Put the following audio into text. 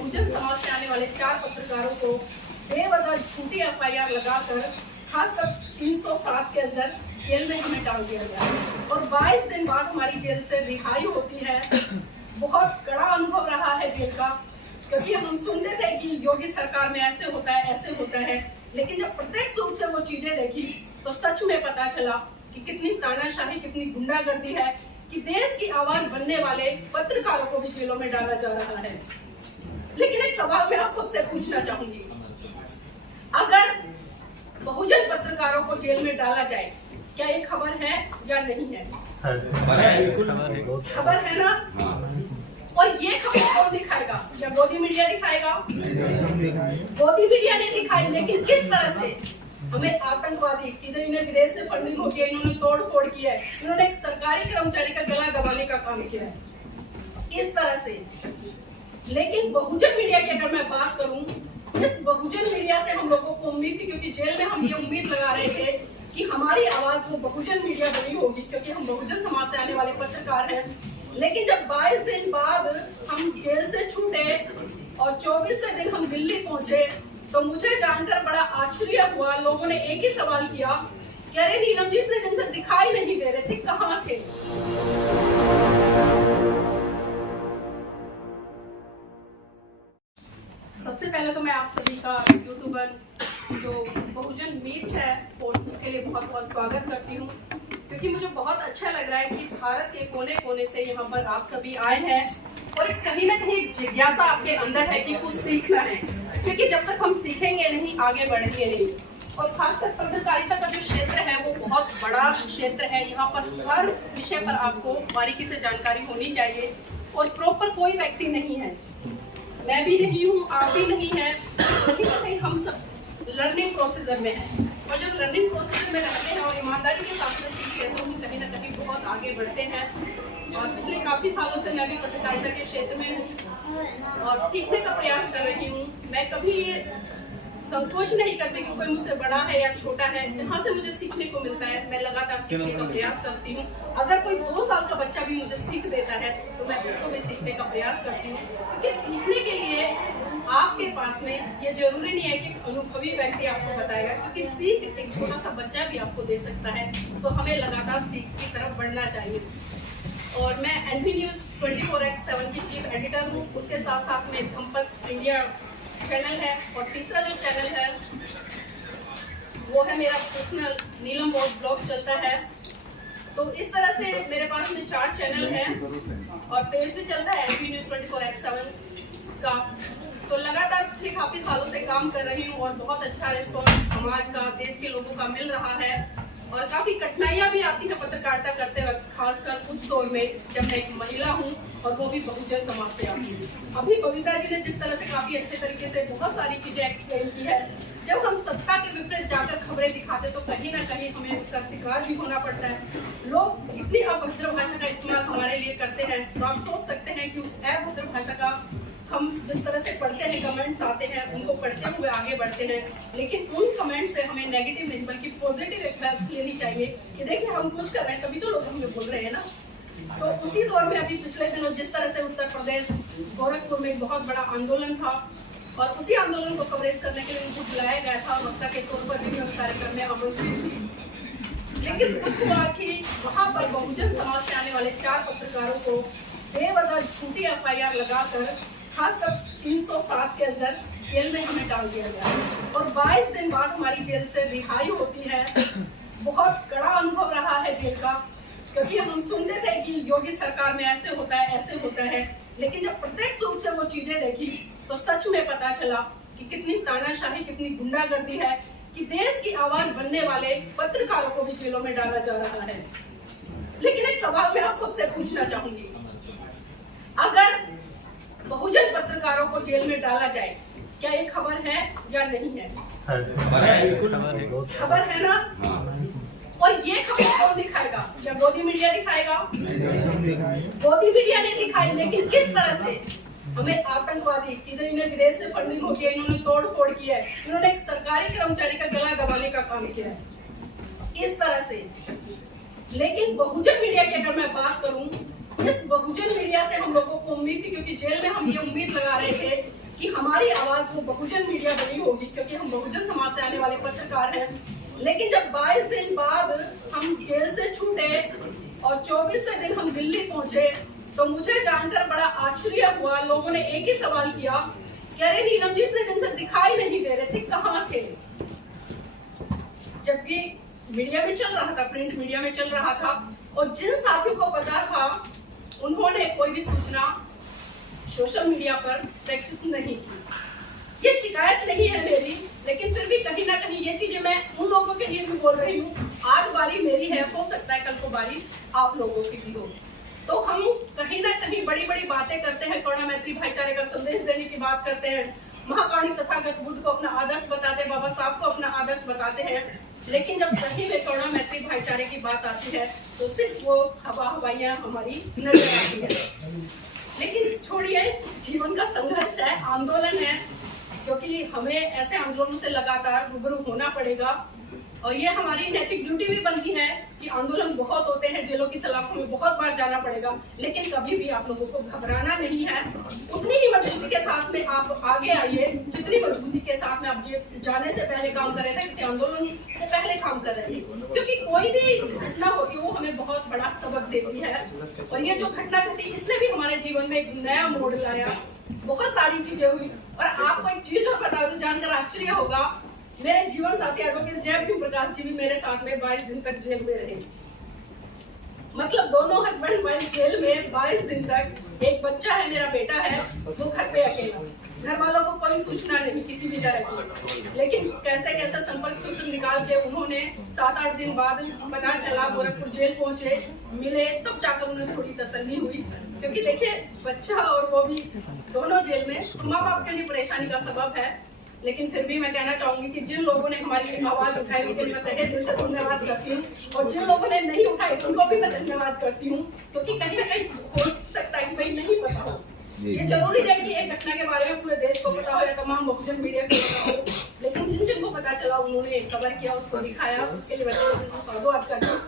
बहुजन समाज से आने वाले 4 पत्रकारों को बेवजह झूठी एफआईआर लगाकर खासकर 307 के अंदर जेल में हमें डाल दिया गया और 22 दिन बाद हमारी जेल से रिहाई होती है। बहुत कड़ा अनुभव रहा है जेल का, क्योंकि हम सुनते थे कि योगी सरकार में ऐसे होता है ऐसे होता है, लेकिन जब प्रत्यक्ष रूप से वो चीजें देखी तो सच में पता चला कि कितनी तानाशाही, कितनी गुंडागर्दी है, कि देश की आवाज बनने वाले पत्रकारों को भी जेलों में डाला जा रहा है। लेकिन एक सवाल मैं आप सबसे पूछना चाहूंगी, अगर बहुजन पत्रकारों को जेल में डाला जाए, क्या ये खबर है या नहीं है? खबर है ना? और ये खबर कौन दिखाएगा? क्या गोदी मीडिया दिखाएगा? गोदी मीडिया ने दिखाई, लेकिन किस तरह से? हमें आतंकवादी, इन्हें विदेश से फंडिंग होती है, इन्होंने तोड़ फोड़ की है, इन्होंने एक सरकारी कर्मचारी का गला दबाने का काम किया है, इस तरह से। लेकिन बहुजन मीडिया की अगर मैं बात करूं, इस बहुजन मीडिया से हम लोगों को उम्मीद थी, क्योंकि जेल में हम ये उम्मीद लगा रहे थे कि हमारी आवाज वो बहुजन मीडिया बनी होगी, क्योंकि हम बहुजन समाज से आने वाले पत्रकार हैं। लेकिन जब 22 दिन बाद हम जेल से छूटे और 24वें दिन हम दिल्ली पहुंचे, तो मुझे जानकर बड़ा आश्चर्य हुआ। लोगों ने एक ही सवाल किया कि अरे नीलम जी, इतने दिन से दिखाई नहीं दे रहे थे, कहाँ थे? सबसे पहले तो मैं आप सभी का यूट्यूबर जो बहुजन मीट्स है और उसके लिए बहुत बहुत स्वागत करती हूँ, क्योंकि मुझे बहुत अच्छा लग रहा है कि भारत के कोने कोने से यहाँ पर आप सभी आए हैं और कहीं ना कहीं जिज्ञासा आपके अंदर है कि कुछ सीखना है, क्योंकि जब तक हम सीखेंगे नहीं, आगे बढ़ेंगे नहीं। और खासकर पत्रकारिता का जो क्षेत्र है वो बहुत बड़ा क्षेत्र है। यहाँ पर हर विषय पर आपको बारीकी से जानकारी होनी चाहिए और प्रॉपर कोई व्यक्ति नहीं है, मैं भी नहीं हूँ, आप भी नहीं है, कहीं ना कहीं हम सब लर्निंग प्रोसीजर में है। और जब लर्निंग प्रोसीजर में रहते हैं और ईमानदारी के साथ में सीखते हैं तो हम कहीं ना कहीं बहुत आगे बढ़ते हैं। और पिछले काफी सालों से मैं भी पत्रकारिता के क्षेत्र में हूँ और सीखने का प्रयास कर रही हूँ। मैं कभी ये संकोच नहीं करती कि कोई मुझसे बड़ा है या छोटा है, जहाँ से मुझे सीखने को मिलता है मैं लगातार सीखने का प्रयास करती हूँ। अगर कोई 2 साल का बच्चा भी मुझे सीख देता है तो मैं उसको भी सीखने का प्रयास करती हूँ, क्योंकि सीखने के लिए आपके पास में ये जरूरी नहीं है कि अनुभवी व्यक्ति आपको बताएगा, क्योंकि सीख एक छोटा सा बच्चा भी आपको दे सकता है। तो हमें लगातार सीख की तरफ बढ़ना चाहिए। और मैं NV News 24x7 की चीफ एडिटर हूँ, उसके साथ साथ में संपर्क इंडिया चैनल है और तीसरा जो चैनल है वो है मेरा पर्सनल नीलम ब्लॉग चलता है। तो इस तरह से मेरे पास में 4 चैनल हैं और पेज भी चलता है NV News 24x7 का। तो लगातार पिछले काफी सालों से काम कर रही हूँ और बहुत अच्छा रिस्पॉन्स समाज का, देश के लोगों का मिल रहा है। और काफी कठिनाइयां भी आती है पत्रकारिता करते वक्त, खासकर उस दौर में जब मैं एक महिला हूं और वो भी बहुजन समाज से आती हूँ। अभी बबीता जी ने जिस तरह से काफी अच्छे तरीके से बहुत सारी चीजें एक्सप्लेन की है, जब हम सत्ता के विपरीत जाकर खबरें दिखाते तो कहीं ना कहीं हमें उसका शिकार भी होना पड़ता है। लोग इतनी अभद्र भाषा का इस्तेमाल हमारे लिए करते हैं, तो आप सोच सकते हैं कि उस अभद्र भाषा का हम जिस तरह से पढ़ते हैं, कमेंट्स आते हैं, उनको पढ़ते हुए आगे बढ़ते हैं, लेकिन उन कमेंट्स से हमें नेगेटिव नहीं बल्कि पॉजिटिव इफेक्ट्स लेनी चाहिए कि देखिए हम कुछ कर रहे हैं तभी तो लोग हमें बोल रहे हैं ना। तो उसी दौर में अभी पिछले दिनों जिस तरह से उत्तर प्रदेश गोरखपुर में एक बहुत बड़ा आंदोलन था और उसी आंदोलन को कवरेज करने के लिए उनको बुलाया गया था, वक्ता के तौर पर भी उस कार्यक्रम में आमंत्रित थी। लेकिन कुछ हुआ कि वहाँ पर बहुजन समाज से आने वाले 4 पत्रकारों को बेवजह झूठी एफआईआर लगाकर खासकर 307 के अंदर जेल में हमें डाल दिया गया और 22 दिन बाद हमारी जेल से रिहाई होती है। बहुत कड़ा अनुभव रहा है जेल का, क्योंकि हम सुनते थे कि योगी सरकार में ऐसे होता है ऐसे होता है, लेकिन जब प्रत्यक्ष रूप से वो चीजें देखी तो सच में पता चला कि कितनी तानाशाही, कितनी गुंडागर्दी है, कि देश की आवाज बनने वाले पत्रकारों को भी जेलों में डाला जा रहा है। लेकिन एक सवाल मैं आप सबसे पूछना चाहूंगी, अगर बहुजन पत्रकारों को जेल में डाला जाए, क्या ये खबर है या नहीं है? खबर है ना? और ये खबर कौन दिखाएगा? क्या गोदी मीडिया दिखाएगा? गोदी मीडिया ने दिखाई, लेकिन किस तरह से? हमें आतंकवादी, इन्हें विदेश से फंडिंग होती है, इन्होंने तोड़ फोड़ की है, इन्होंने एक सरकारी कर्मचारी का गला दबाने का काम किया है, इस तरह से। लेकिन बहुजन मीडिया की अगर मैं बात करूं, इस बहुजन मीडिया से हम लोगों को उम्मीद थी, क्योंकि जेल में हम ये उम्मीद लगा रहे थे कि हमारी आवाज वो बहुजन मीडिया बनी होगी, क्योंकि हम बहुजन समाज से आने वाले पत्रकार हैं। लेकिन जब 22 दिन बाद हम जेल से छूटे और 24वें दिन हम दिल्ली पहुंचे, तो मुझे जानकर बड़ा आश्चर्य हुआ। लोगों ने एक ही सवाल किया कि अरे नीलम जी इतने दिन से दिखाई नहीं दे रहे थे, कहाँ थे? जबकि मीडिया में चल रहा था, प्रिंट मीडिया में चल रहा था, और जिन साथियों को पता था उन्होंने कोई भी सूचना सोशल मीडिया पर प्रेषित नहीं की। ये शिकायत नहीं है मेरी, लेकिन फिर भी कहीं ना कहीं ये चीजें मैं उन लोगों के लिए भी बोल रही हूँ। आज बारी मेरी है, हो सकता है कल को बारी आप लोगों की भी हो। तो हम कहीं ना कहीं बड़ी बड़ी बातें करते हैं, करुणा मैत्री भाईचारे का संदेश देने की बात करते हैं, महाकाणी तथागत बुद्ध को अपना आदर्श बताते हैं, बाबा साहब को अपना आदर्श बताते हैं, लेकिन जब सही में करुणा मैत्री भाईचारे की बात आती है तो सिर्फ वो हवाइयां हमारी नजर आती है। लेकिन छोड़िए, जीवन का संघर्ष है, आंदोलन है, क्योंकि हमें ऐसे आंदोलनों से लगातार रूबरू होना पड़ेगा। और ये हमारी नैतिक ड्यूटी भी बनती है कि आंदोलन बहुत होते हैं, जेलों की सलाखों में बहुत बार जाना पड़ेगा, लेकिन कभी भी आप लोगों को घबराना नहीं है। उतनी ही मजबूती के साथ में आप आगे आइए जितनी मजबूती के साथ में आप जाने से पहले काम कर रहे थे, किसी आंदोलन से पहले काम कर रहे थे, क्योंकि कोई भी घटना होती है वो हमें बहुत बड़ा सबक देती है। और ये जो घटना घटी, इसने भी हमारे जीवन में एक नया मोड़ लाया, बहुत सारी चीजें हुई। और आपको एक चीज और बता दूं, जानकर आश्चर्य होगा, मेरे जीवन साथी एडवोकेट जय प्रकाश जी भी मेरे साथ में 22 दिन तक जेल में रहे। मतलब दोनों हस्बैंड वाइफ जेल में 22 दिन तक। एक बच्चा है, मेरा बेटा है, वो घर पे अकेला, घर वालों को कोई सूचना नहीं किसी भी तरह की। लेकिन कैसे कैसे संपर्क सूत्र निकाल के उन्होंने 7-8 दिन बाद पता चला, गोरखपुर जेल पहुंचे, मिले, तब जाकर उन्हें थोड़ी तसल्ली हुई। क्योंकि देखिए, बच्चा और वो भी दोनों जेल में, माँ बाप के लिए परेशानी का सबब है। लेकिन फिर भी मैं कहना चाहूंगी कि जिन लोगों ने हमारी आवाज उठाई उनके लिए मैं तहे दिल से धन्यवाद करती हूँ, और जिन लोगों ने नहीं उठाई उनको भी मैं धन्यवाद करती हूँ, क्योंकि कहीं ना कहीं हो सकता है कि भाई नहीं पता हो। ये जरूरी है कि एक घटना के बारे में पूरे देश को पता हो या तमाम बहुजन मीडिया को पता हो, लेकिन जिन जिनको पता चला उन्होंने कवर किया, उसको दिखाया, उसके लिए मैं साधुवाद करती हूँ।